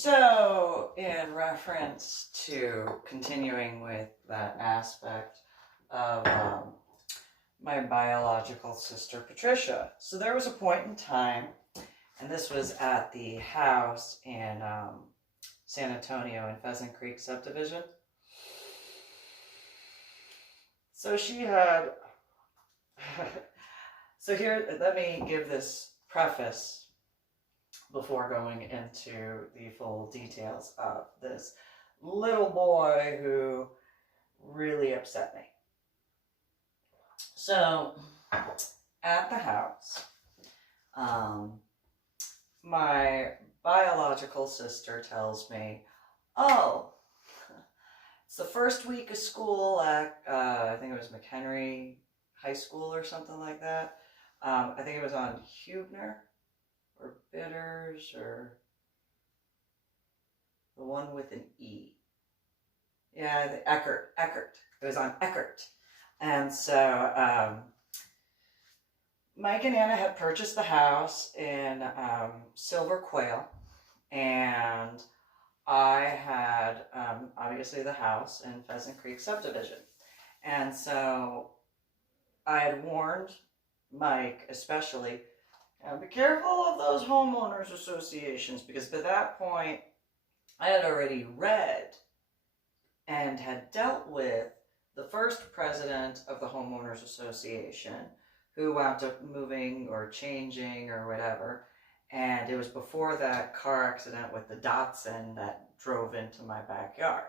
So, in reference to continuing with that aspect of my biological sister Patricia, so there was a point in time, and this was at the house in San Antonio in Pheasant Creek subdivision. So she had. So here, let me give this preface before going into the full details of this little boy who really upset me. So, at the house, my biological sister tells me, oh, it's the first week of school at, I think it was McHenry High School or something like that. I think it was on Huebner or Bitters or the one with an E. Yeah, the Eckert. It was on Eckert. And so Mike and Anna had purchased the house in Silver Quail, and I had obviously the house in Pheasant Creek subdivision. And so I had warned Mike especially, be careful of those homeowners associations, because by that point I had already read and had dealt with the first president of the homeowners association, who wound up moving or changing or whatever. And it was before that car accident with the Datsun that drove into my backyard.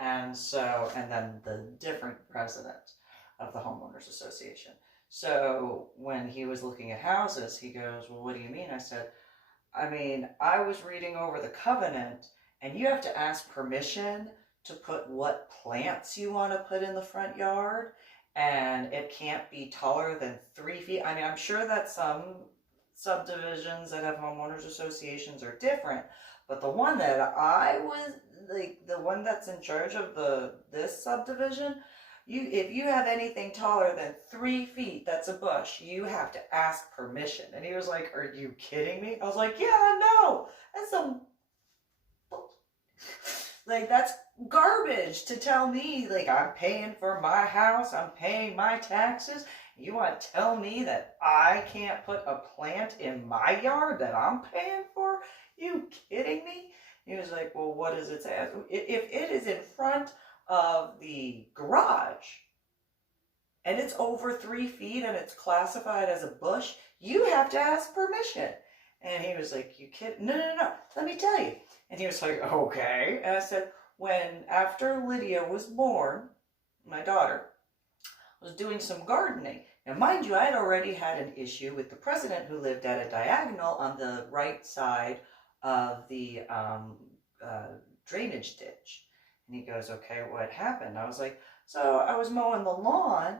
And so, and then the different president of the homeowners association. So when he was looking at houses, he goes, well, what do you mean? I said, I was reading over the covenant, and you have to ask permission to put what plants you want to put in the front yard, and it can't be taller than 3 feet. I'm sure that some subdivisions that have homeowners associations are different, but the one that I was, the one that's in charge of this subdivision, if you have anything taller than 3 feet, that's a bush, you have to ask permission. And he was like, are you kidding me? I was like, yeah, no, that's some, that's garbage to tell me, I'm paying for my house, I'm paying my taxes. You want to tell me that I can't put a plant in my yard that I'm paying for? You kidding me? He was like, well, what does it say? If it is in front of the garage and it's over 3 feet and it's classified as a bush, you have to ask permission. And he was like, you kidding? No, let me tell you. And he was like, okay. And I said, after Lydia was born, my daughter, was doing some gardening. Now, mind you, I had already had an issue with the president who lived at a diagonal on the right side of the drainage ditch. And he goes, okay, what happened? I was like, so I was mowing the lawn,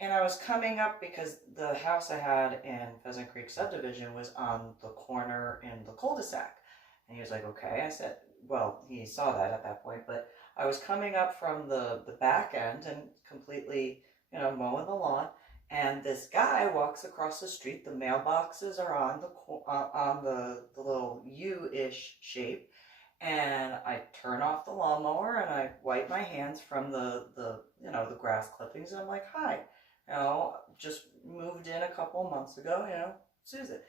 and I was coming up because the house I had in Pheasant Creek subdivision was on the corner in the cul-de-sac. And he was like, okay. I said, well, he saw that at that point, but I was coming up from the back end and completely, mowing the lawn. And this guy walks across the street. The mailboxes are on the little U-ish shape. And I turn off the lawnmower and I wipe my hands from the grass clippings. And I'm like, hi, just moved in a couple months ago, Susan.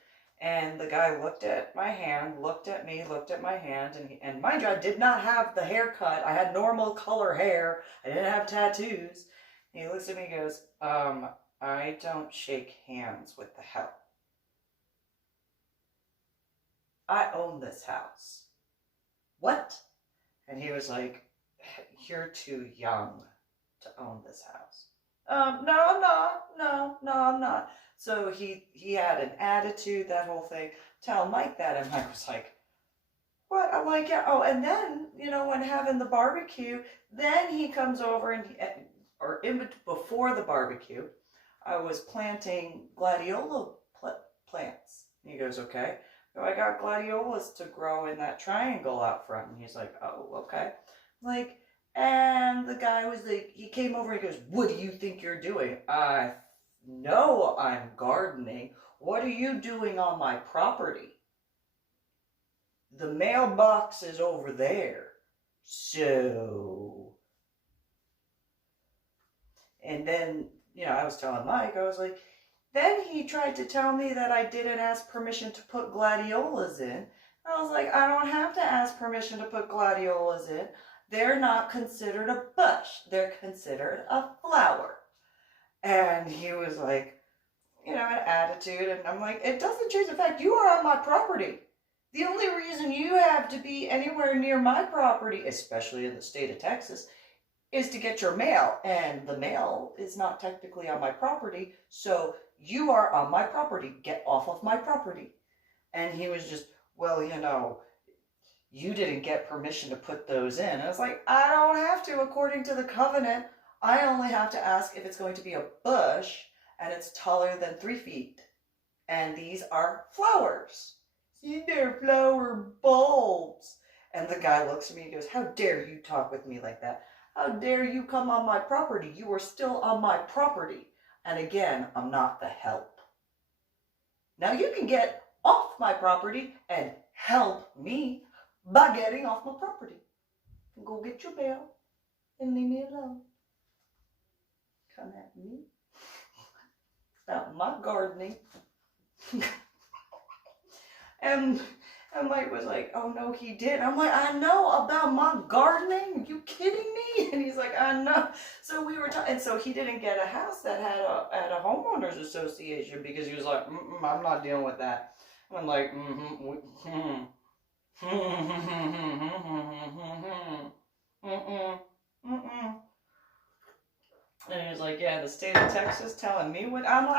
And the guy looked at my hand, looked at me, looked at my hand, and mind you, I did not have the haircut. I had normal color hair. I didn't have tattoos. And he looks at me and goes, I don't shake hands with the help. I own this house. What? And he was like, you're too young to own this house. No, I'm not. No, I'm not. So he had an attitude, that whole thing. Tell Mike that, and Mike was like, what? I'm like, yeah. Oh, and then, when having the barbecue, then he comes over before the barbecue, I was planting gladiola plants. And he goes, okay. So I got gladiolas to grow in that triangle out front. And he's like, oh, okay. And the guy was he came over and he goes, what do you think you're doing? I know I'm gardening. What are you doing on my property? the mailbox is over there. So, and then, I was telling Mike, I was like, then he tried to tell me that I didn't ask permission to put gladiolas in. I was like, I don't have to ask permission to put gladiolas in. They're not considered a bush. They're considered a flower. And he was like, an attitude. And I'm like, it doesn't change the fact you are on my property. The only reason you have to be anywhere near my property, especially in the state of Texas, is to get your mail. And the mail is not technically on my property. So you are on my property. Get off of my property. And he was just, well, you didn't get permission to put those in. And I was like, I don't have to according to the covenant. I only have to ask if it's going to be a bush and it's taller than 3 feet. And these are flowers. See, they're flower bulbs. And the guy looks at me and goes, how dare you talk with me like that? How dare you come on my property? You are still on my property. And again, I'm not the help. Now you can get off my property and help me by getting off my property. Go get your mail and leave me alone. Come at me about my gardening. and Mike was like, oh no, he did. I'm like, I know about my gardening. Are you kidding me? And he's like, I know. So we were talking, and so he didn't get a house that had a homeowners association because he was like, I'm not dealing with that. And I'm like, And he was like, yeah, the state of Texas telling me what I'm like,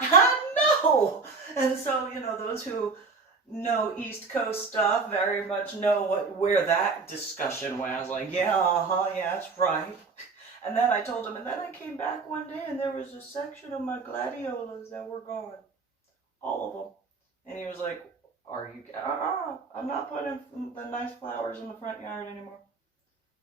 I know. And so, those who know East Coast stuff very much know where that discussion went. I was like, yeah, that's right. And then I told him, and then I came back one day and there was a section of my gladiolas that were gone. All of them. And he was like, are you, I'm not putting the nice flowers in the front yard anymore.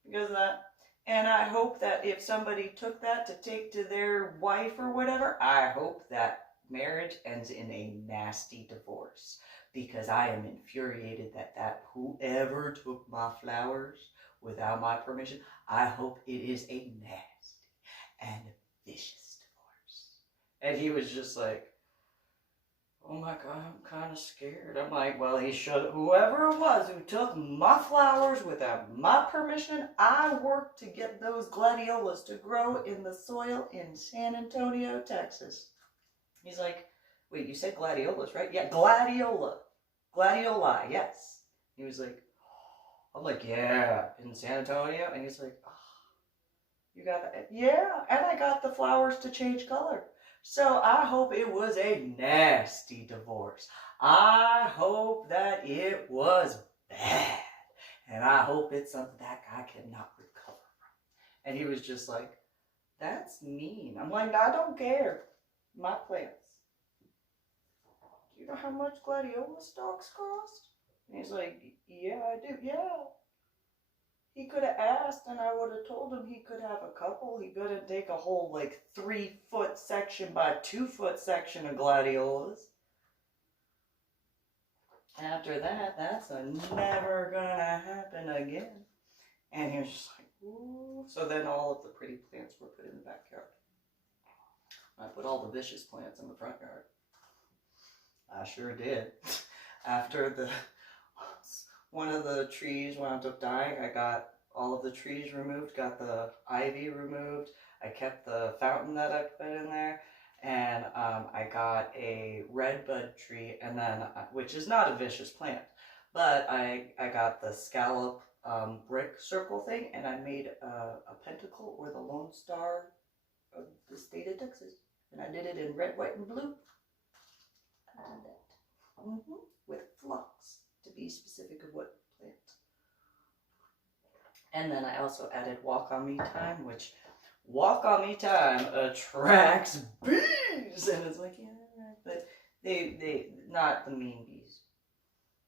Because of that. And I hope that if somebody took that to take to their wife or whatever, I hope that marriage ends in a nasty divorce. Because I am infuriated that whoever took my flowers without my permission, I hope it is a nasty and vicious divorce. And he was just like, oh my God, I'm kind of scared. I'm like, well, he should, whoever it was who took my flowers without my permission, I worked to get those gladiolas to grow in the soil in San Antonio, Texas. He's like, wait, you said gladiolas, right? Yeah, gladioli, yes. He was like, I'm like, yeah, in San Antonio? And he's like, oh, you got that? Yeah, and I got the flowers to change color. So I hope it was a nasty divorce. I hope that it was bad. And I hope it's something that guy cannot recover from. And he was just like, that's mean. I'm like, I don't care. My plants. Do you know how much gladiola stalks cost? And he's like, yeah, I do. Yeah. He could have asked and I would have told him he could have a couple. He couldn't take a whole 3-foot section by 2-foot section of gladiolas. After that, that's never gonna happen again. And he was just like, ooh. So then all of the pretty plants were put in the backyard. I put all the vicious plants in the front yard. I sure did. After one of the trees wound up dying, I got all of the trees removed, got the ivy removed. I kept the fountain that I put in there, and I got a redbud tree, and then which is not a vicious plant, but I got the scallop brick circle thing, and I made a pentacle or the Lone Star of the state of Texas, and I did it in red, white, and blue. I did that with flocks, to be specific of what plant. And then I also added Walk On Me Time, which Walk On Me Time attracts bees. And it's like, yeah, but they not the mean bees.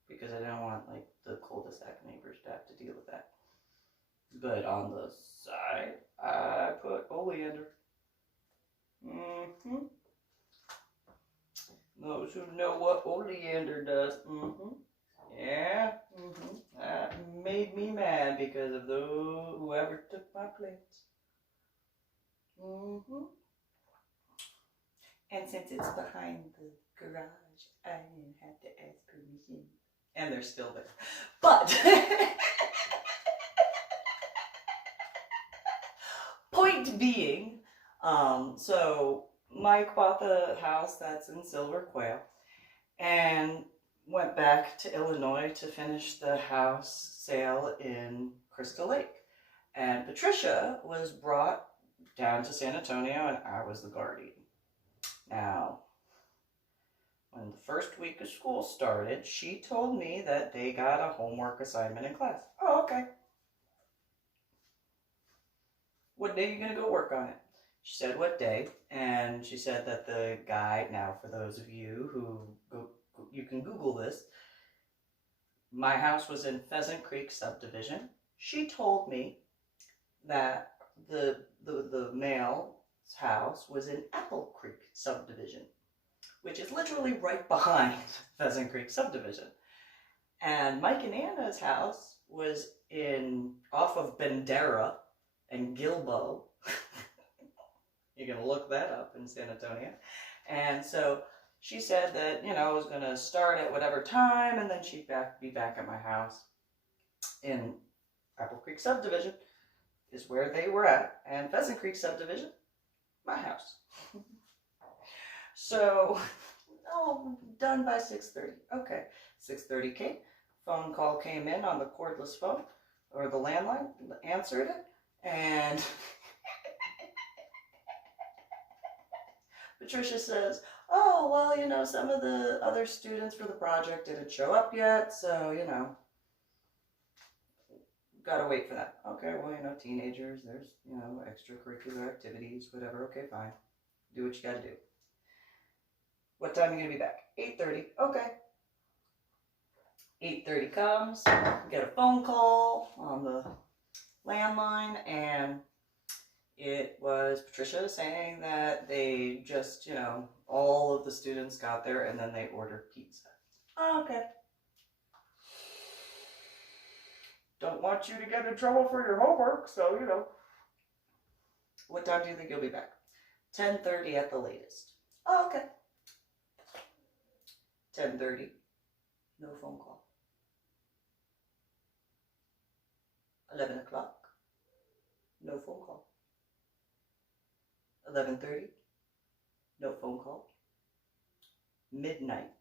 Because I don't want the cul-de-sac neighbors to have to deal with that. But on the side, I put oleander. Those who know what oleander does. Yeah, that made me mad because of whoever took my place. And since it's behind the garage, I didn't have to ask permission. And they're still there. But point being, so Mike bought the house that's in Silver Quail and went back to Illinois to finish the house sale in Crystal Lake. And Patricia was brought down to San Antonio, and I was the guardian. Now, when the first week of school started, she told me that they got a homework assignment in class. Oh, okay. What day are you going to go work on it? She said what day, and she said that the guy, now for those of you who you can Google this, my house was in Pheasant Creek subdivision. She told me that the male's house was in Apple Creek subdivision, which is literally right behind Pheasant Creek subdivision. And Mike and Anna's house was off of Bandera and Gilbo. You can look that up in San Antonio. And so she said that, I was going to start at whatever time, and then she'd be back at my house in Apple Creek subdivision is where they were at, and Pheasant Creek subdivision, my house. So, done by 6:30. Okay, 6:30 came. Phone call came in on the cordless phone, or the landline, answered it, and Patricia says, oh, well, some of the other students for the project didn't show up yet, so, gotta wait for that. Okay, well, teenagers, there's, extracurricular activities, whatever. Okay, fine. Do what you gotta do. What time are you gonna be back? 8:30. Okay. 8:30 comes, get a phone call on the landline, and it was Patricia saying that they just, all of the students got there and then they ordered pizza. Oh, okay. Don't want you to get in trouble for your homework, so, What time do you think you'll be back? 10:30 at the latest. Oh, okay. 10:30. No phone call. 11 o'clock. No phone call. 11:30. No phone call. Midnight.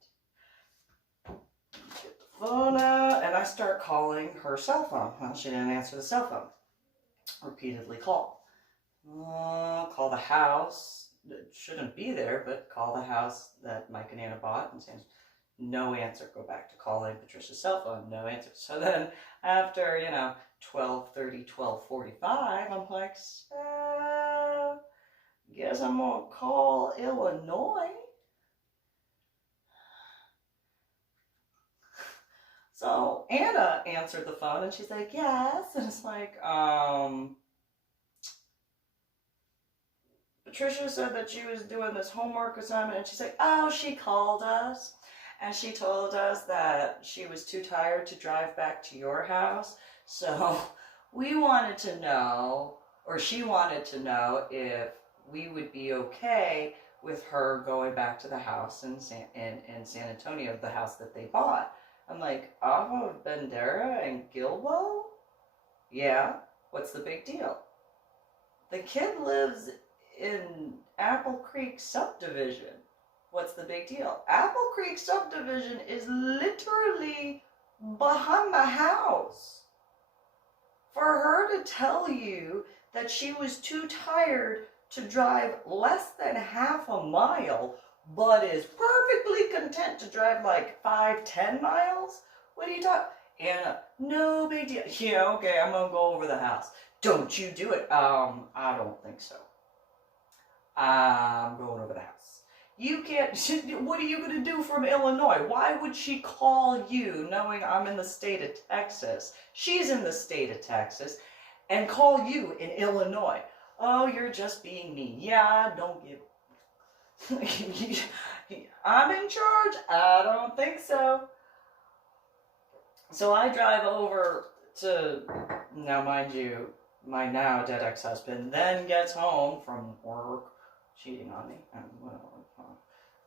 Get the phone out, and I start calling her cell phone. Well, she didn't answer the cell phone. Repeatedly call. Call the house. It shouldn't be there, but call the house that Mike and Anna bought, and saying no answer. Go back to calling Patricia's cell phone. No answer. So then after, 12:30, 12:45, I'm like, so guess I'm going to call Illinois. So Anna answered the phone, and she's like, yes. And it's like, Patricia said that she was doing this homework assignment, and she's like, oh, she called us. And she told us that she was too tired to drive back to your house. So we wanted to know, or she wanted to know, if we would be okay with her going back to the house in San Antonio, the house that they bought. I'm like, off of Bandera and Gilbo? Yeah, what's the big deal? The kid lives in Apple Creek subdivision. What's the big deal? Apple Creek subdivision is literally behind my house. For her to tell you that she was too tired to drive less than half a mile, but is perfectly content to drive like 5-10 miles? What are you talking? Anna, no big deal. Yeah, okay, I'm gonna go over the house. Don't you do it. I don't think so. I'm going over the house. You can't, what are you going to do from Illinois? Why would she call you knowing I'm in the state of Texas? She's in the state of Texas, and call you in Illinois. Oh, you're just being mean. Yeah, I don't give. I'm in charge? I don't think so. So I drive over to, now mind you, my now dead ex-husband then gets home from work, cheating on me, and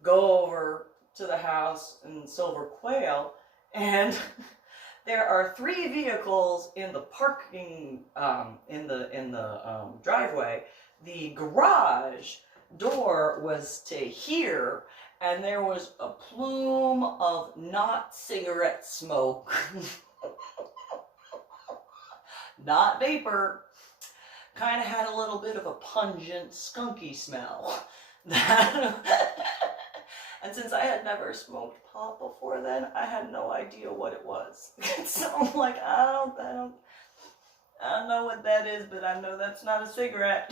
go over to the house in Silver Quail, and there are 3 vehicles in the parking, in the driveway. The garage door was to here, and there was a plume of not cigarette smoke, not vapor. Kind of had a little bit of a pungent, skunky smell. And since I had never smoked pot before then, I had no idea what it was. So I'm like, I don't know what that is, but I know that's not a cigarette.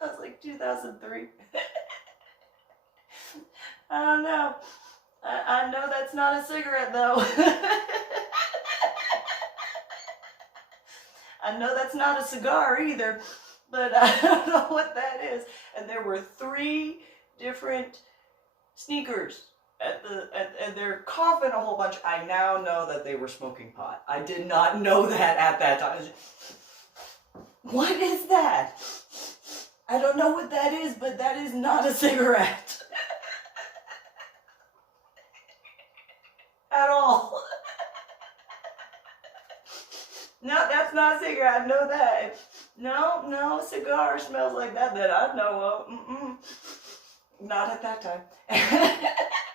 That was like 2003. I don't know. I know that's not a cigarette though. I know that's not a cigar either, but I don't know what that is. And there were 3 different sneakers and they're coughing a whole bunch. I now know that they were smoking pot. I did not know that at that time. What is that? I don't know what that is, but that is not a cigarette. At all. No, that's not a cigarette. I know that. No cigar smells like that I know of. Not at that time.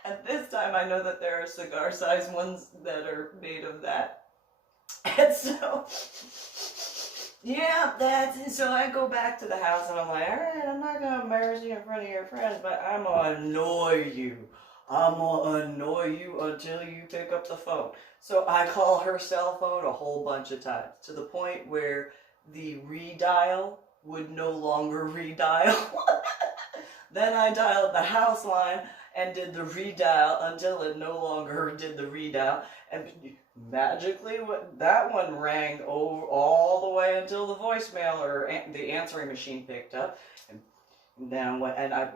At this time, I know that there are cigar-sized ones that are made of that. And so, yeah, so I go back to the house and I'm like, all right, I'm not going to embarrass you in front of your friends, but I'm going to annoy you. I'm going to annoy you until you pick up the phone. So I call her cell phone a whole bunch of times, to the point where the redial would no longer redial. Then I dialed the house line and did the redial until it no longer did the redial. And magically, that one rang over all the way until the voicemail or the answering machine picked up. And then I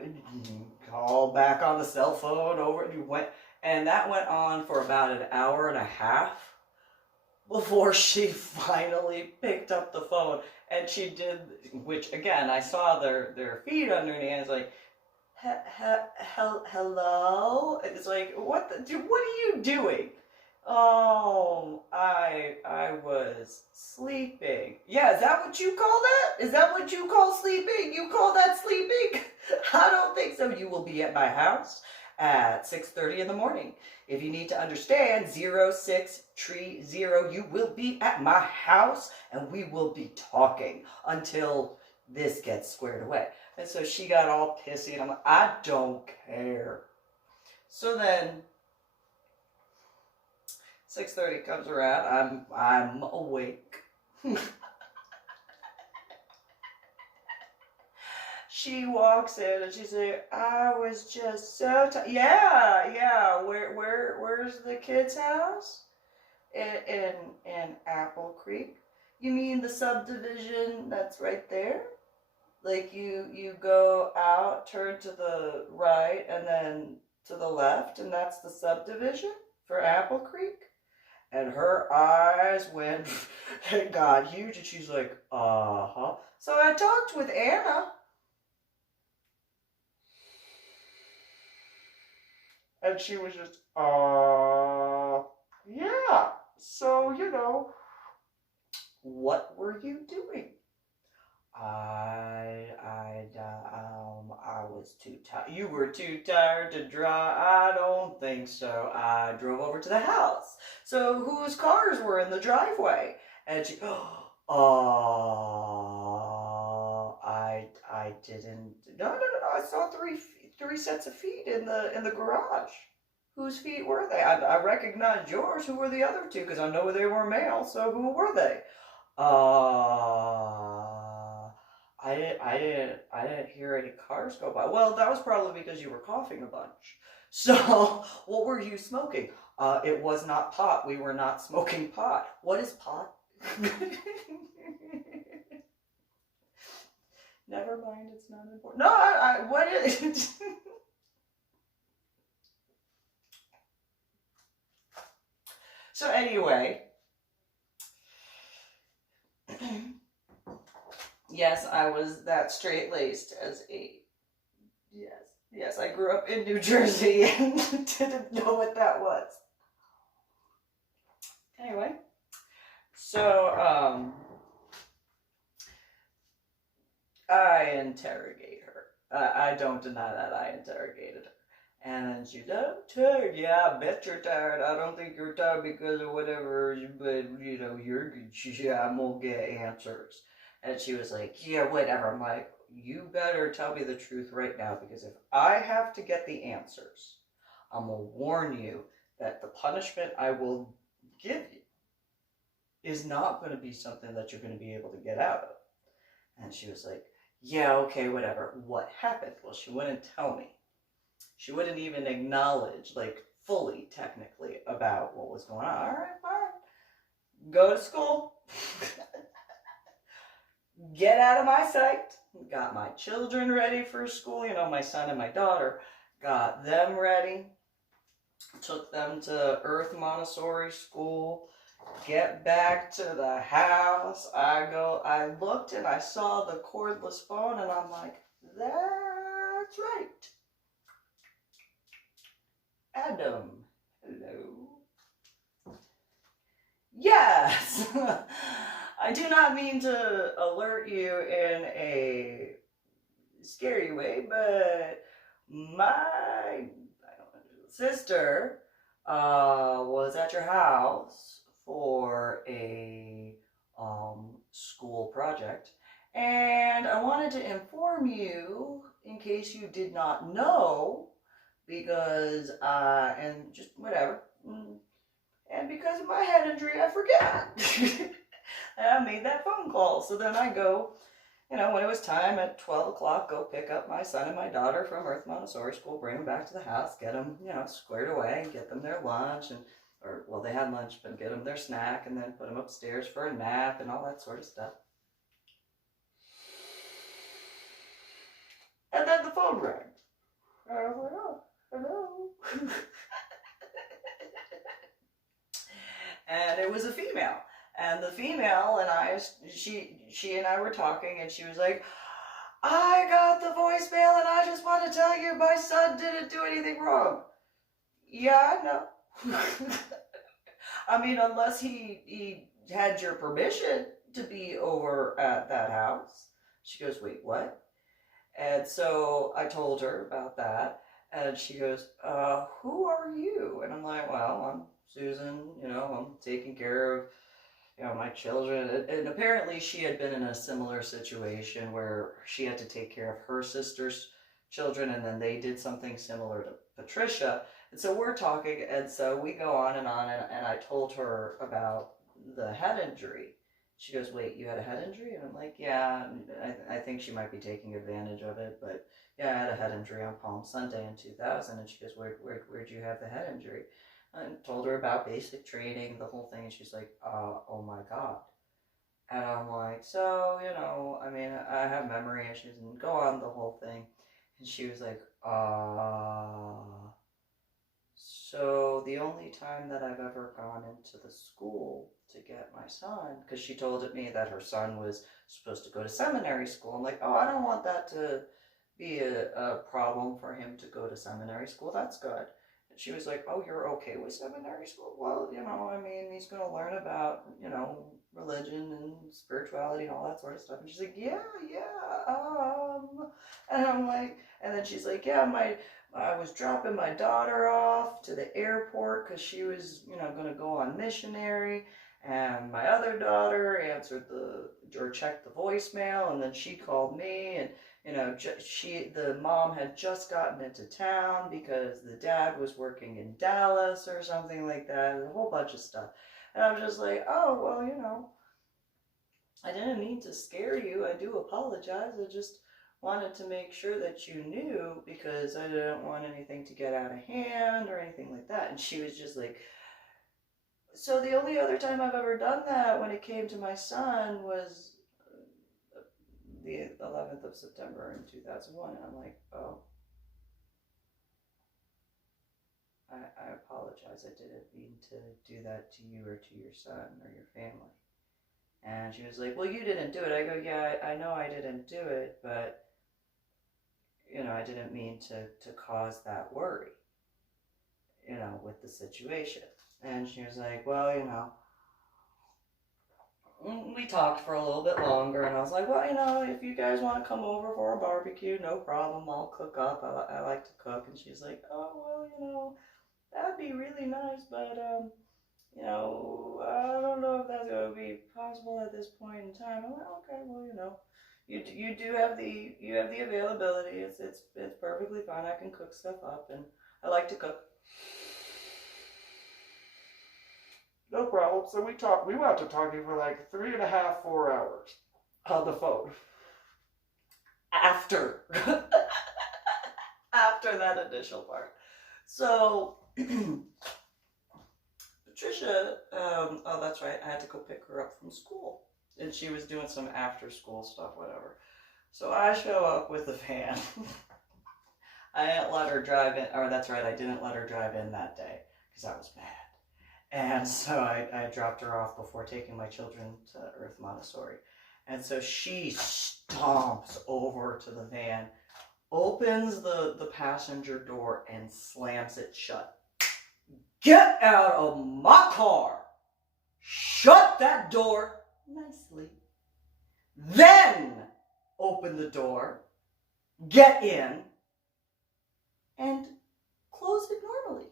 called back on the cell phone and that went on for about an hour and a half before she finally picked up the phone. And she did, which again, I saw their feed underneath, and it's like, hello? It's like, what are you doing? Oh, I was sleeping. Yeah, is that what you call that? Is that what you call sleeping? You call that sleeping? I don't think so. You will be at my house at 6:30 in the morning. If you need to understand, 0630, you will be at my house and we will be talking until this gets squared away. And so she got all pissy and I'm like, I don't care. So then 6:30 comes around, I'm awake. She walks in and she's like, I was just so tired. Yeah. Where's the kid's house? In Apple Creek. You mean the subdivision that's right there? Like you go out, turn to the right, and then to the left, and that's the subdivision for Apple Creek? And her eyes got huge, and she's like, uh-huh. So I talked with Anna. And she was just, yeah. So, what were you doing? I was too tired. You were too tired to drive? I don't think so. I drove over to the house. So whose cars were in the driveway? And she, I didn't. No. I saw three sets of feet in the garage. Whose feet were they? I recognized yours. Who were the other 2? Because I know they were male. So who were they? I didn't hear any cars go by. Well, that was probably because you were coughing a bunch. So, what were you smoking? It was not pot. We were not smoking pot. What is pot? Never mind, it's not important. No, what is it? So anyway, yes, I was that straight-laced as a, yes, I grew up in New Jersey and didn't know what that was. Anyway, so I interrogate her. I don't deny that I interrogated her. And then she's, I'm tired. Yeah, I bet you're tired. I don't think you're tired because of whatever, but I'm gonna get answers. And she was like, yeah, whatever. I'm like, you better tell me the truth right now, because if I have to get the answers, I'm gonna warn you that the punishment I will give you is not going to be something that you're going to be able to get out of. And she was like, yeah, okay, whatever. What happened? Well, she wouldn't tell me. She wouldn't even acknowledge, like, fully, technically, about what was going on. All right, fine. Go to school. Get out of my sight. Got my children ready for school. You know, my son and my daughter. Got them ready. Took them to Earth Montessori School. Get back to the house. I looked and I saw the cordless phone and I'm like, that's right. Adam, hello. Yes. I do not mean to alert you in a scary way, but my sister was at your house for a school project, and I wanted to inform you in case you did not know, because and just whatever, and because of my head injury I forgot. I made that phone call. So then I go, you know, when it was time at 12 o'clock, go pick up my son and my daughter from Earth Montessori School, bring them back to the house, get them, you know, squared away, get them their lunch, and, or, well, they had lunch, but get them their snack, and then put them upstairs for a nap and all that sort of stuff. And then the phone rang. And I was like, oh, hello. And it was a female. And the female and I, she and I were talking, and she was like, I got the voicemail and I just want to tell you my son didn't do anything wrong. Yeah, I know. I mean, unless he had your permission to be over at that house. She goes, wait, what? And so I told her about that. And she goes, who are you? And I'm like, well, I'm Susan, you know, I'm taking care of, you know, my children. And apparently she had been in a similar situation where she had to take care of her sister's children, and then they did something similar to Patricia. And so we're talking, and so we go on, and I told her about the head injury. She goes, wait, you had a head injury? And I'm like, yeah, I think she might be taking advantage of it, but yeah, I had a head injury on Palm Sunday in 2000. And she goes, where'd you have the head injury? And told her about basic training, the whole thing, and she's like, oh my God. And I'm like, so, you know, I mean, I have memory issues, and go on the whole thing. And she was like, so the only time that I've ever gone into the school to get my son, because she told me that her son was supposed to go to seminary school. I'm like, oh, I don't want that to be a problem for him to go to seminary school. That's good. And she was like, oh, you're okay with seminary school? Well, you know, I mean, he's going to learn about, you know, religion and spirituality and all that sort of stuff. And she's like, yeah. And I'm like, and then she's like, yeah, I was dropping my daughter off to the airport because she was, you know, going to go on missionary. And my other daughter answered checked the voicemail, and then she called me, and, you know, the mom had just gotten into town because the dad was working in Dallas or something like that, a whole bunch of stuff. And I was just like, oh, well, you know, I didn't mean to scare you. I do apologize. I just wanted to make sure that you knew, because I didn't want anything to get out of hand or anything like that. And she was just like, so the only other time I've ever done that when it came to my son was the 11th of September in 2001. And I'm like, oh. I apologize. I didn't mean to do that to you or to your son or your family. And she was like, well, you didn't do it. I go, yeah, I know I didn't do it, but, I didn't mean to cause that worry, with the situation. And she was like, well, we talked for a little bit longer, and I was like, well, if you guys want to come over for a barbecue, no problem. I'll cook up. I like to cook. And she's like, oh, well, that'd be really nice, but, I don't know if that's going to be possible at this point in time. I'm like, okay, well, you do have the availability. It's perfectly fine. I can cook stuff up, and I like to cook. No problem. So we went to talking for like 3.5, 4 hours on the phone. After that initial part. So Patricia, oh, that's right, I had to go pick her up from school. And she was doing some after school stuff, whatever. So I show up with the van. I didn't let her drive in, or that's right, I didn't let her drive in that day because I was mad. And so I dropped her off before taking my children to Earth Montessori. And so she stomps over to the van, opens the passenger door, and slams it shut. Get out of my car! Shut that door nicely. Then open the door, get in, and close it normally.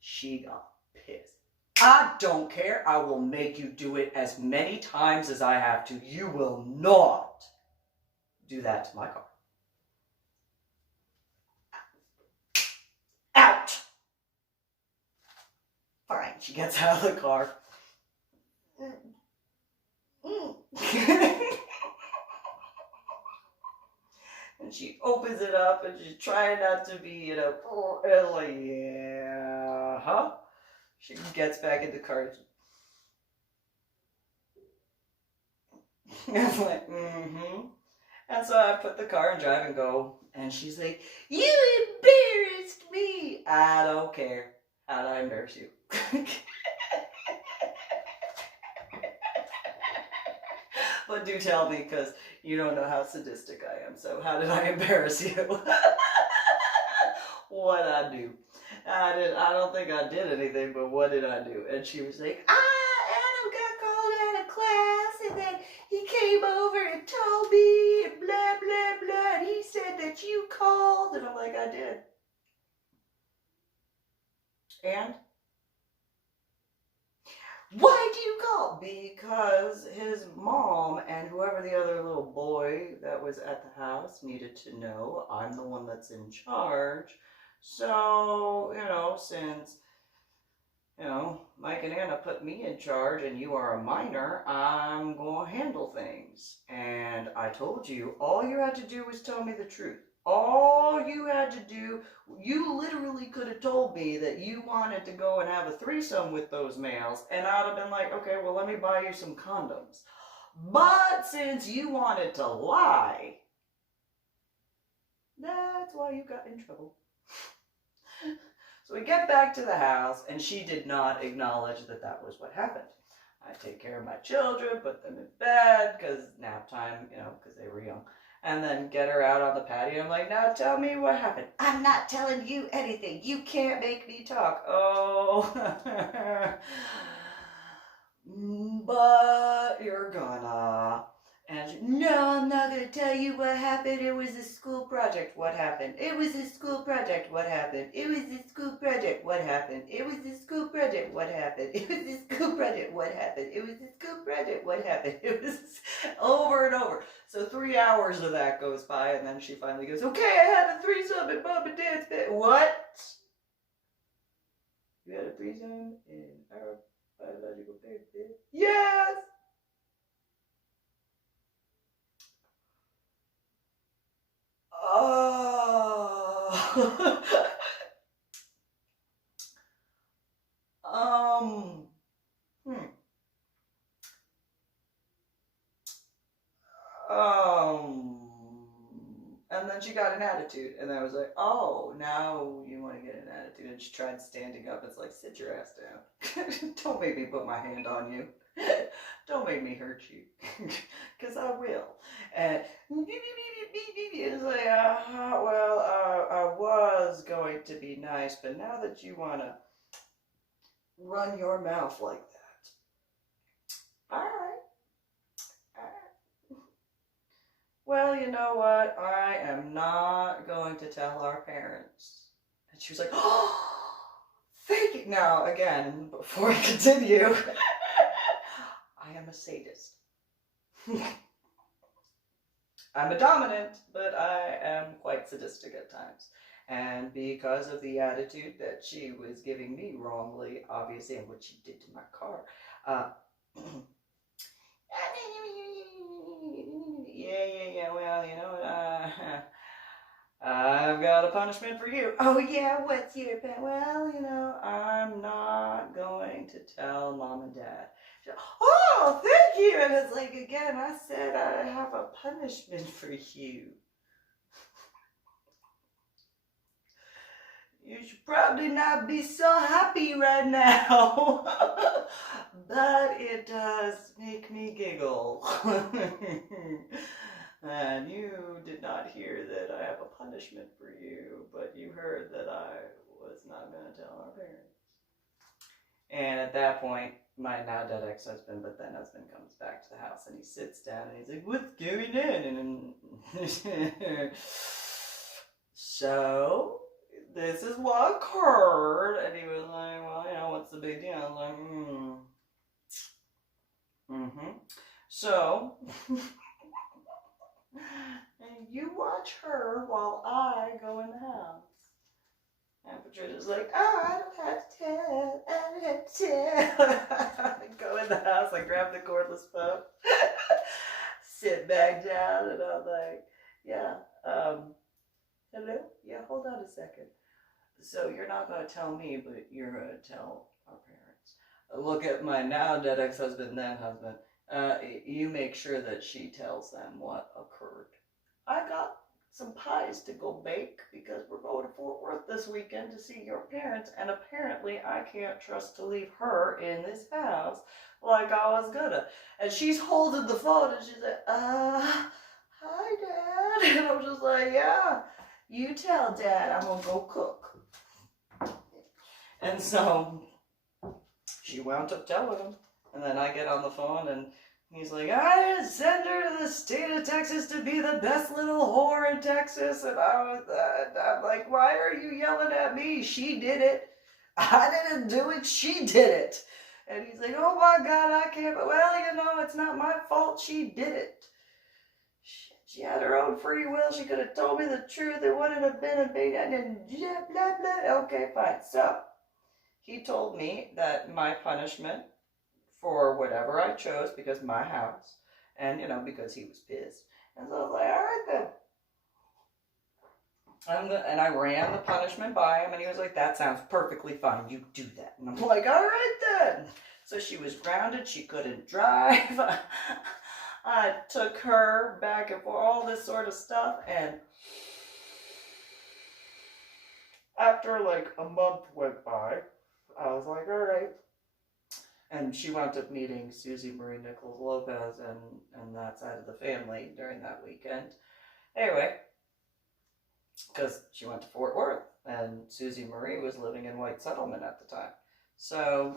She got pissed. I don't care. I will make you do it as many times as I have to. You will not do that to my car. Out! Fine. She gets out of the car. And she opens it up and she's trying not to be, like, yeah, huh? She gets back in the car. And I'm like, And so I put the car in drive and go. And she's like, you embarrassed me. I don't care. How'd I embarrass you? But do tell me, because you don't know how sadistic I am. So how did I embarrass you? What'd I do? I don't think I did anything, but what did I do? And she was like, Adam got called out of class, and then he came over and told me, and blah, blah, blah, and he said that you called, and I'm like, I did. And? Why do you call? Because his mom and whoever the other little boy that was at the house needed to know I'm the one that's in charge. So, since, Mike and Anna put me in charge and you are a minor, I'm going to handle things. And I told you, all you had to do was tell me the truth. All you had to do, you literally could have told me that you wanted to go and have a threesome with those males, and I'd have been like, okay, well, let me buy you some condoms. But since you wanted to lie, that's why you got in trouble. So we get back to the house, and she did not acknowledge that that was what happened. I take care of my children, put them in bed, because nap time, because they were young. And then get her out on the patio. I'm like, now tell me what happened. I'm not telling you anything. You can't make me talk. Oh. But you're gonna. And she, no, I'm not going to tell you what happened. It was a school project. What happened? It was a school project. What happened? It was a school project. What happened? It was a school project. What happened? It was a school project. What happened? It was a school project. What happened? It was over and over. So 3 hours of that goes by, and then she finally goes, okay, I had a threesome in Mom and Dad's bed. What? You had a threesome in our biological parents' bed? Yes! Oh. Hmm. And then she got an attitude, and I was like, oh, now you want to get an attitude. And she tried standing up. It's like, sit your ass down. Don't make me put my hand on you. Don't make me hurt you, because I will. And it's like, well, I was going to be nice, but now that you want to run your mouth like that, all right. Well, you know what? I am not going to tell our parents. And she was like, oh, thank you. Now, again, before I continue, I am a sadist. I'm a dominant, but I am quite sadistic at times. And because of the attitude that she was giving me wrongly, obviously, and what she did to my car, yeah, well, you know, I've got a punishment for you. Oh, yeah, what's your pen? Well, you know, I'm not going to tell Mom and Dad. Like, oh, thank you. And it's like, again, I said I have a punishment for you. You should probably not be so happy right now. But it does make me giggle. And you did not hear that I have a punishment for you, but you heard that I was not going to tell our parents. And at that point, my now dead ex-husband, but then husband, comes back to the house and he sits down and he's like, what's going on? And so, this is what occurred. And he was like, well, you know, what's the big deal? I was like, So, and you watch her while I go in the house. And Patricia's like, oh, I don't have to tell. I don't have to tell. I go in the house, I grab the cordless phone, sit back down, and I'm like, yeah, hello? Yeah, hold on a second. So you're not going to tell me, but you're going to tell our parents. Look at my now dead ex-husband, then husband. You make sure that she tells them what occurred. I got some pies to go bake because we're going to Fort Worth this weekend to see your parents, and apparently I can't trust to leave her in this house like I was gonna. And she's holding the phone and she's like, hi Dad. And I'm just like, yeah, you tell Dad I'm gonna go cook. And so she wound up telling him, and then I get on the phone and he's like, I didn't send her to the state of Texas to be the best little whore in Texas. And I'm like, why are you yelling at me? She did it. I didn't do it. She did it. And he's like, oh my God, I can't. But well, you know, it's not my fault. She did it. She had her own free will. She could have told me the truth. It wouldn't have been a big, and then blah, blah, blah. Okay, fine. So he told me that my punishment for whatever I chose, because my house, and you know, because he was pissed. And so I was like, all right then. And I ran the punishment by him, and he was like, that sounds perfectly fine, you do that. And I'm like, all right then. So she was grounded, she couldn't drive. I took her back and forth, all this sort of stuff, and after like a month went by, I was like, all right. And she wound up meeting Susie Marie Nichols Lopez and that side of the family during that weekend. Anyway, because she went to Fort Worth, and Susie Marie was living in White Settlement at the time. So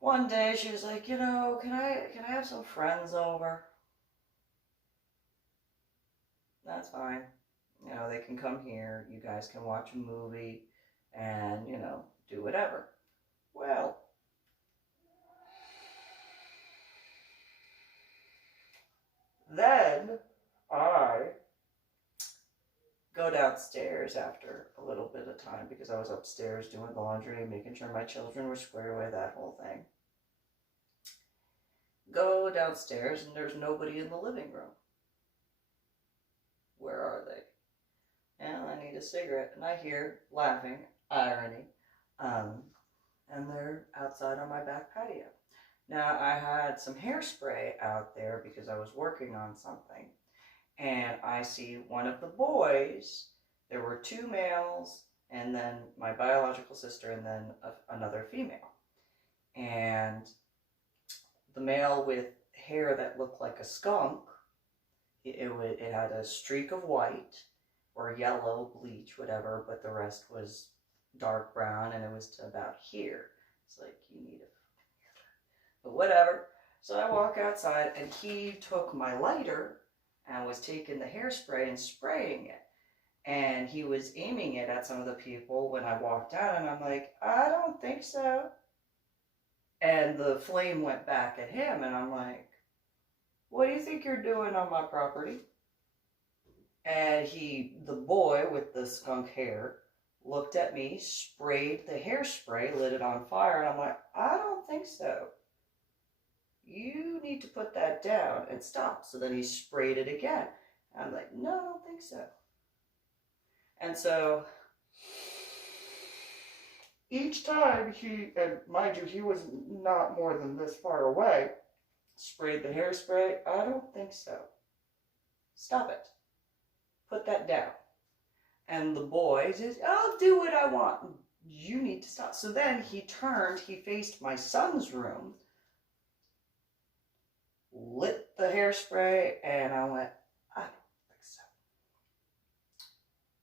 one day she was like, you know, can I have some friends over? That's fine. You know, they can come here. You guys can watch a movie and, you know, do whatever. Well, then I go downstairs after a little bit of time because I was upstairs doing the laundry and making sure my children were squared away, that whole thing. Go downstairs and there's nobody in the living room. Where are they? And I need a cigarette, and I hear laughing, irony, and they're outside on my back patio. Now, I had some hairspray out there because I was working on something, and I see one of the boys. There were two males, and then my biological sister, and then another female. And the male with hair that looked like a skunk, it had a streak of white or yellow bleach, whatever, but the rest was dark brown, and it was to about here. It's like, you need a, but whatever. So I walk outside, and he took my lighter and was taking the hairspray and spraying it. And he was aiming it at some of the people when I walked out, and I'm like, I don't think so. And the flame went back at him, and I'm like, what do you think you're doing on my property? And the boy with the skunk hair, looked at me, sprayed the hairspray, lit it on fire, and I'm like, I don't think so. You need to put that down and stop. So then he sprayed it again. And I'm like, no, I don't think so. And so each time and mind you, he was not more than this far away, sprayed the hairspray. I don't think so. Stop it. Put that down. And the boy says, I'll do what I want. You need to stop. So then he turned, he faced my son's room, lit the hairspray, and I went, I don't think so.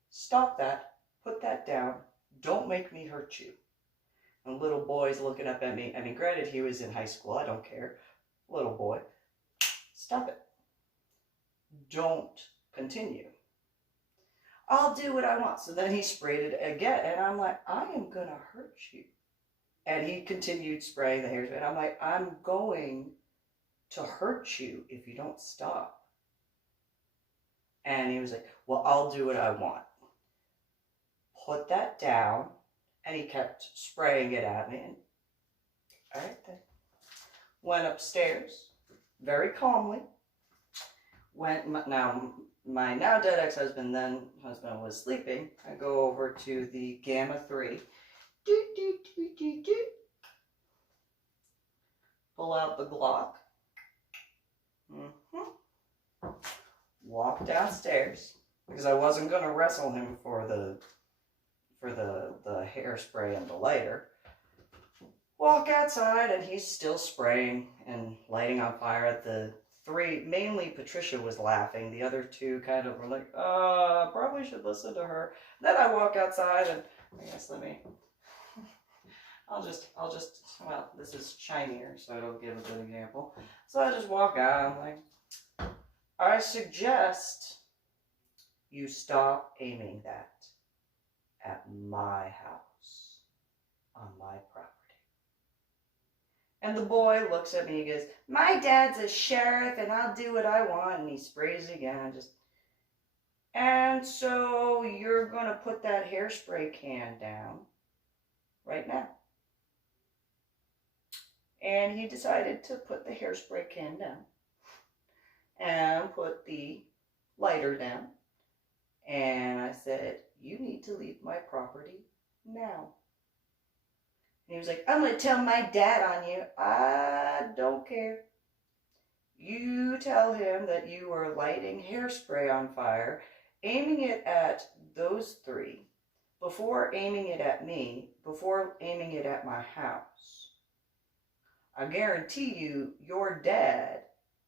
Stop that. Put that down. Don't make me hurt you. And little boy's looking up at me. I mean, granted, he was in high school. I don't care. Little boy, stop it. Don't continue. I'll do what I want. So then he sprayed it again, and I'm like, I am going to hurt you. And he continued spraying the hairspray, and I'm like, I'm going to hurt you if you don't stop. And he was like, well, I'll do what I want. Put that down. And he kept spraying it at me. And all right then. Went upstairs very calmly. Now my now dead ex-husband, then husband, was sleeping. I go over to the Gamma 3. Pull out the Glock. Walk downstairs because I wasn't going to wrestle him for the hairspray and the lighter. Walk outside, and he's still spraying and lighting on fire. The three, mainly Patricia, was laughing. The other two kind of were like, probably should listen to her. Then I walk outside, and I guess I'll just, well, this is shinier, so it'll give a good example. So I just walk out, I'm like, I suggest you stop aiming that at my house, on my property. And the boy looks at me and goes, my dad's a sheriff and I'll do what I want. And he sprays again. And so you're going to put that hairspray can down right now. And he decided to put the hairspray can down and put the lighter down. And I said, you need to leave my property now. And he was like, I'm going to tell my dad on you. I don't care. You tell him that you are lighting hairspray on fire, aiming it at those three, before aiming it at me, before aiming it at my house. I guarantee you, your dad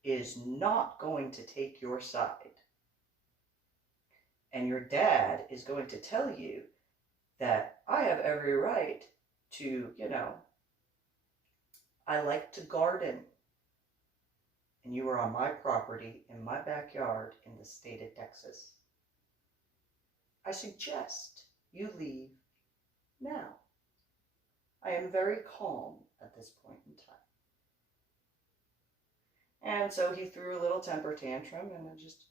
is not going to take your side. And your dad is going to tell you that I have every right to, I like to garden. And you are on my property, in my backyard, in the state of Texas. I suggest you leave now. I am very calm at this point in time. And so he threw a little temper tantrum, and I just...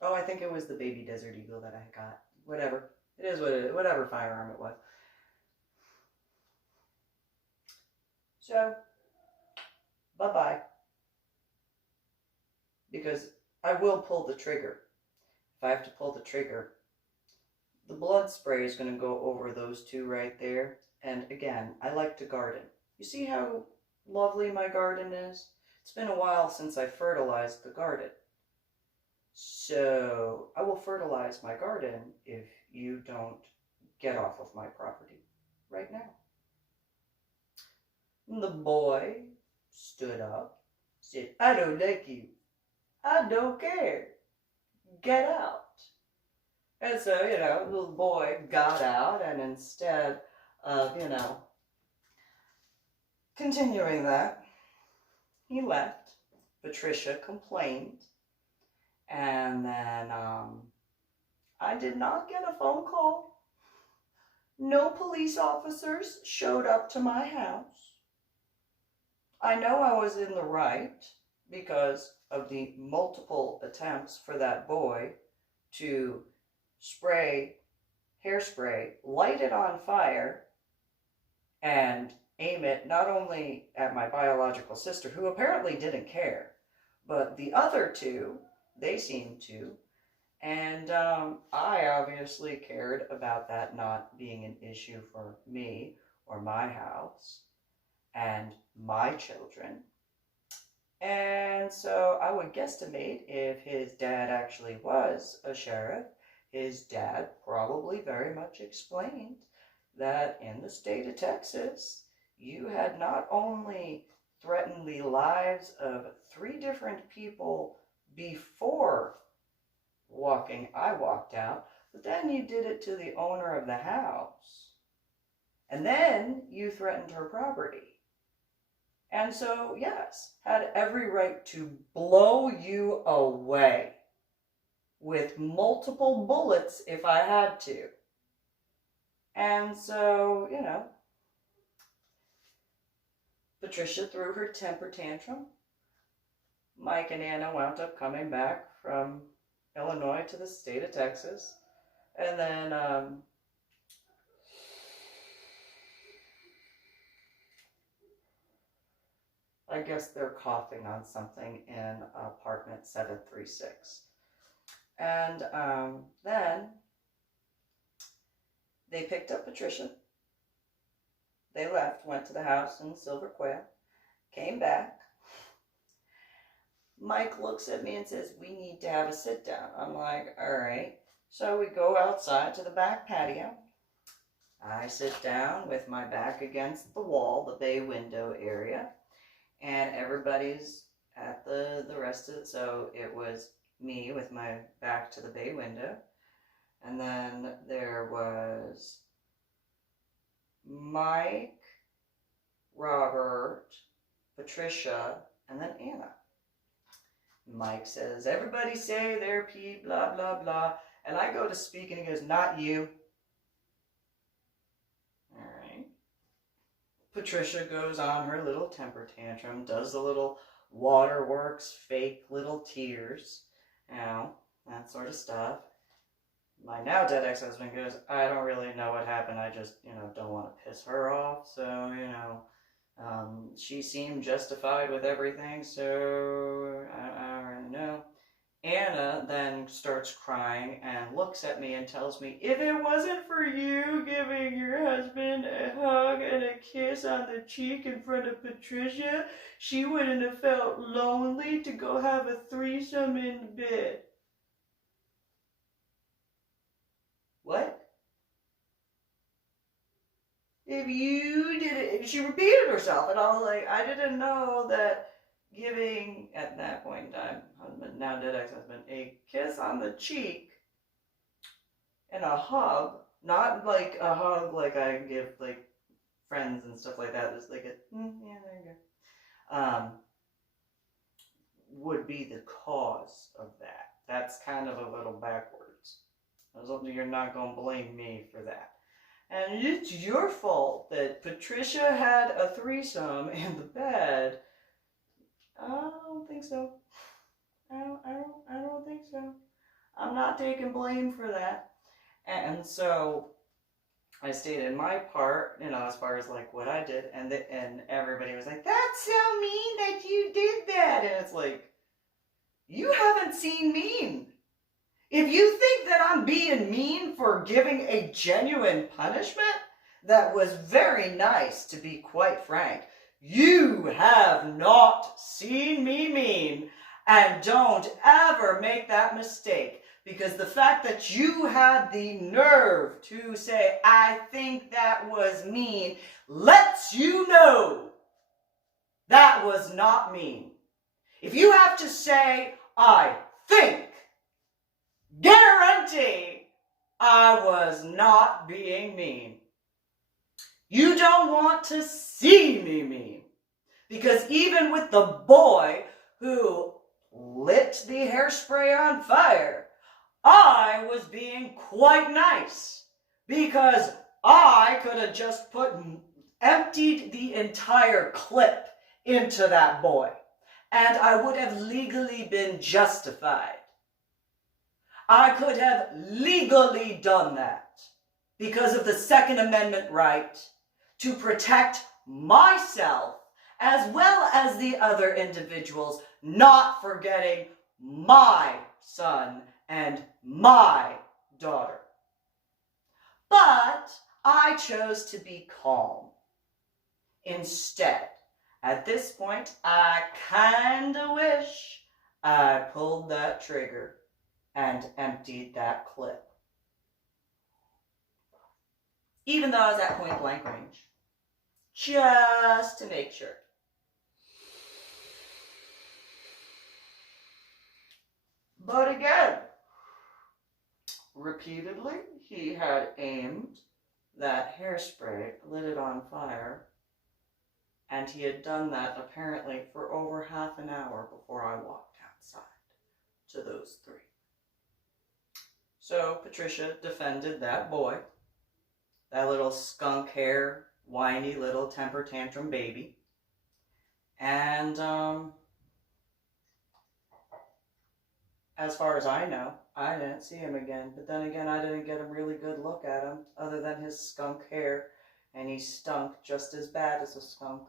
Oh, I think it was the baby Desert Eagle that I got. Whatever. It is what it is. Whatever firearm it was. So, bye-bye. Because I will pull the trigger. If I have to pull the trigger, the blood spray is going to go over those two right there. And again, I like to garden. You see how lovely my garden is? It's been a while since I fertilized the garden. So I will fertilize my garden if you don't get off of my property right now. And the boy stood up, said, I don't like you. I don't care. Get out. And so, the little boy got out, and instead of, continuing that, he left. Patricia complained. And then I did not get a phone call. No police officers showed up to my house. I know I was in the right because of the multiple attempts for that boy to spray hairspray, light it on fire, and aim it not only at my biological sister, who apparently didn't care, but the other two, they seemed to. And I obviously cared about that not being an issue for me or my house and my children. And so I would guesstimate if his dad actually was a sheriff, his dad probably very much explained that in the state of Texas, you had not only threatened the lives of 3 different people before I walked out, but then you did it to the owner of the house. And then you threatened her property. And so, yes, had every right to blow you away with multiple bullets if I had to. And so, Patricia threw her temper tantrum. Mike and Anna wound up coming back from Illinois to the state of Texas. And then I guess they're coughing on something in apartment 736. And then they picked up Patricia. They left, went to the house in Silver Quail, came back. Mike looks at me and says, we need to have a sit down. I'm like, all right. So we go outside to the back patio. I sit down with my back against the wall, the bay window area, and everybody's at the rest of it. So it was me with my back to the bay window. And then there was Mike, Robert, Patricia, and then Anna. Mike says, everybody say their P, blah, blah, blah. And I go to speak and he goes, not you. All right. Patricia goes on her little temper tantrum, does the little waterworks, fake little tears, that sort of stuff. My now dead ex-husband goes, I don't really know what happened. I just, don't want to piss her off. So, she seemed justified with everything. So I don't really know. Anna then starts crying and looks at me and tells me, if it wasn't for you giving your husband a hug and a kiss on the cheek in front of Patricia, she wouldn't have felt lonely to go have a threesome in bed. What? If you did it, she repeated herself, and I was like, I didn't know that giving, at that point in time, husband, now dead ex-husband, a kiss on the cheek and a hug, not like a hug like I give like friends and stuff like that, just like a, yeah, there you go, would be the cause of that. That's kind of a little backwards. You're not going to blame me for that. And it's your fault that Patricia had a threesome in the bed. I don't think so. I don't think so. I'm not taking blame for that. And so I stated my part, as far as like what I did, and everybody was like, that's so mean that you did that. And it's like, you haven't seen mean. If you think that I'm being mean for giving a genuine punishment, that was very nice, to be quite frank. you have not seen me mean. And don't ever make that mistake, because the fact that you had the nerve to say, I think that was mean, lets you know that was not mean. If you have to say, I think, guarantee I was not being mean. You don't want to see me mean, because even with the boy who lit the hairspray on fire, I was being quite nice, because I could have just emptied the entire clip into that boy, and I would have legally been justified. I could have legally done that because of the Second Amendment right to protect myself as well as the other individuals, not forgetting my son and my daughter. But I chose to be calm. Instead, at this point, I kinda wish I pulled that trigger and emptied that clip. Even though I was at point blank range. Just to make sure. But again, repeatedly, he had aimed that hairspray, lit it on fire, and he had done that apparently for over half an hour before I walked outside to those three. So Patricia defended that boy, that little skunk hair, whiny little temper tantrum baby. And as far as I know, I didn't see him again. But then again, I didn't get a really good look at him other than his skunk hair. And he stunk just as bad as a skunk.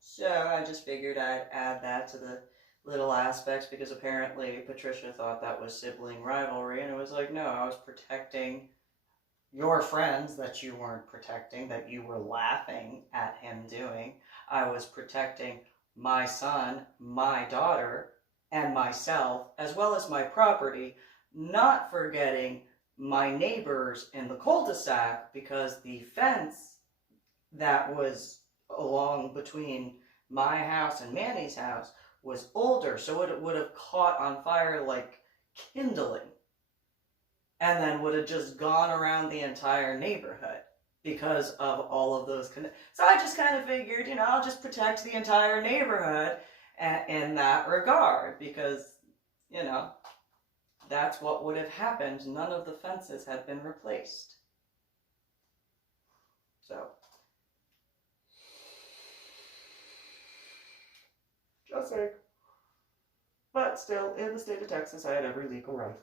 So I just figured I'd add that to the little aspects, because apparently Patricia thought that was sibling rivalry, and it was like, no, I was protecting your friends that you weren't protecting, that you were laughing at him doing. I was protecting my son, my daughter, and myself, as well as my property, not forgetting my neighbors in the cul-de-sac, because the fence that was along between my house and Manny's house was older, so it would have caught on fire like kindling, and then would have just gone around the entire neighborhood because of all of those. So I just kind of figured, I'll just protect the entire neighborhood in that regard, because, that's what would have happened. None of the fences had been replaced. So. Just saying. But still, in the state of Texas, I had every legal right.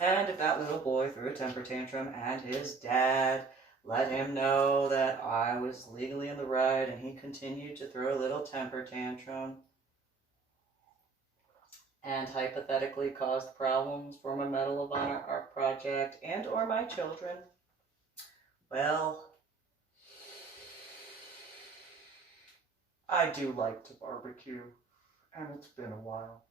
And if that little boy threw a temper tantrum and his dad let him know that I was legally in the right and he continued to throw a little temper tantrum and hypothetically caused problems for my Medal of Honor art project and or my children, well, I do like to barbecue, and it's been a while.